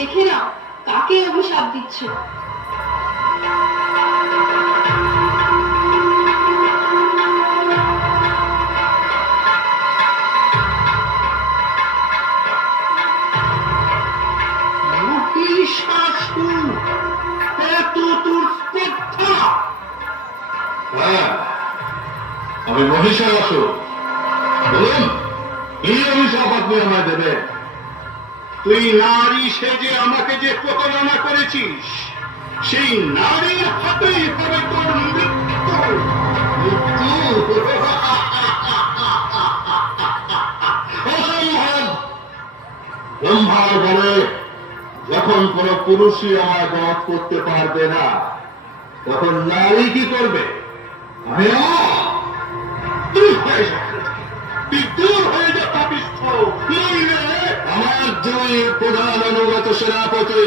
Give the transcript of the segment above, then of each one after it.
দেখে না কাকে অভিশাপ দিচ্ছে। আমি মহিষাসুর, বলুন কি অভিশাপ আপনি আমায় দেবে? তুই নারী সেজে আমাকে যে প্রতারণা করেছিস, সেই নারীর হাতেই হবে তোর মৃত্যু। অসম্ভব! ব্রহ্মার বলে যখন কোন পুরুষই আমায় বধ করতে পারবে না, তখন নারী কি করবে? আমি আমার দুই প্রধান অনুগত সেনাপতি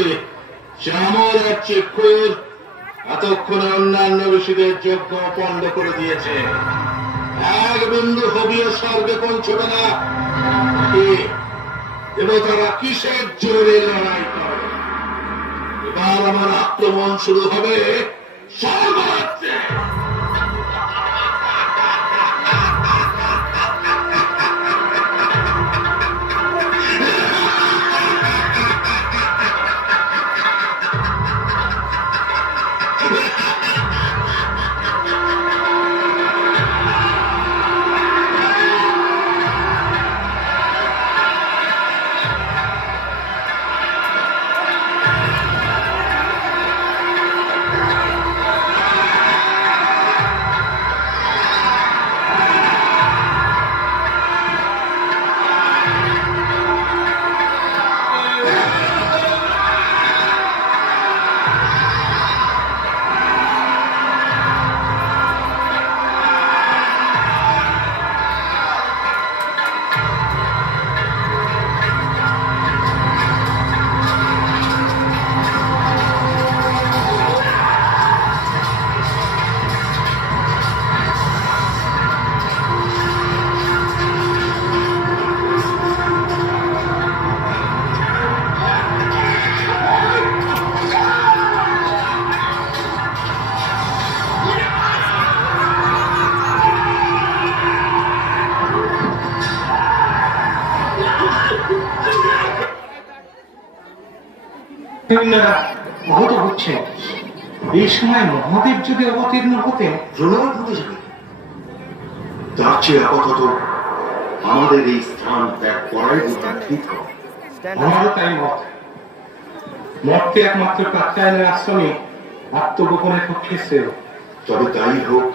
শ্যামল আর চিক্ষুর এতক্ষণে অন্যান্য ঋষিদের যজ্ঞ পণ্ড করে দিয়েছে। এক বিন্দু হবিও স্বর্গে পৌঁছবে না। দেবতারা কিসের জোরে লড়াই করে? এবার আমার আক্রমণ শুরু হবে স্বর্গরাজ্যে। আহত হচ্ছে। এই সময় মহাদেব যদি অবতীর্ণ হতেন, প্রলয় ঘটে যাবে। তার চেয়ে আপাতত আমাদের এই স্থান ত্যাগ করাই বোধহয় ঠিক হবে। আমারও তাই মত। মতকে একমাত্র কাত্যায়নের আশ্রমে আত্মগোপনের পক্ষে শ্রেয়। তবে তাই হোক।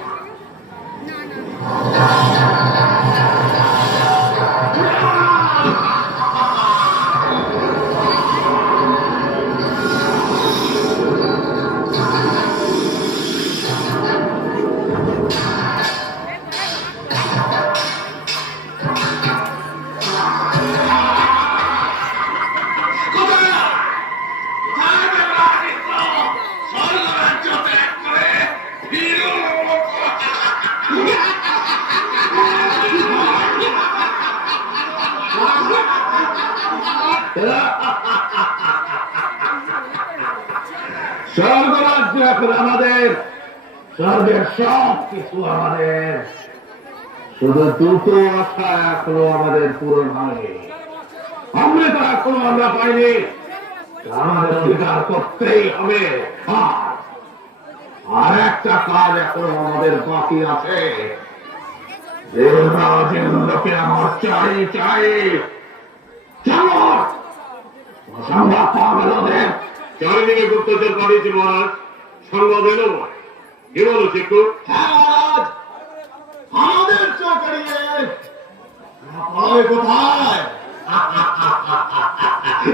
স্বর্গরাজ্য এখন আমাদের, স্বর্গের সব কিছু আমাদের। শুধু দুটো আশা এখনো আমাদের পূরণ হয়নি। অমৃতা এখনো আমরা পাইনি, আমাদের অধিকার করতেই হবে। আর একটা কাজ এখনো আমাদের বাকি আছে। দেবরাজেন্দ্রকে আমার চাই চাই। চলো, অসম্ভব পাগল ওদের। চারিদিকে গুপ্তচর পাঠিয়েছি মহারাজ, সংবাদ এলো। কি বলো চিকু? হ্যাঁ মহারাজ, আমাদের চোখ এড়িয়ে কোথায়?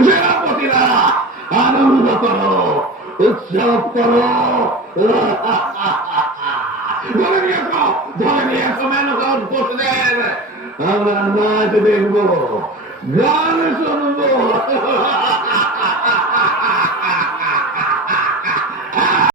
সেনাপতিরা আনন্দ করো, উৎসব করো। ধরে নিয়ে আসো মেনকার বসলেন। আমরা নাচ দেখবো, গান শুনবো।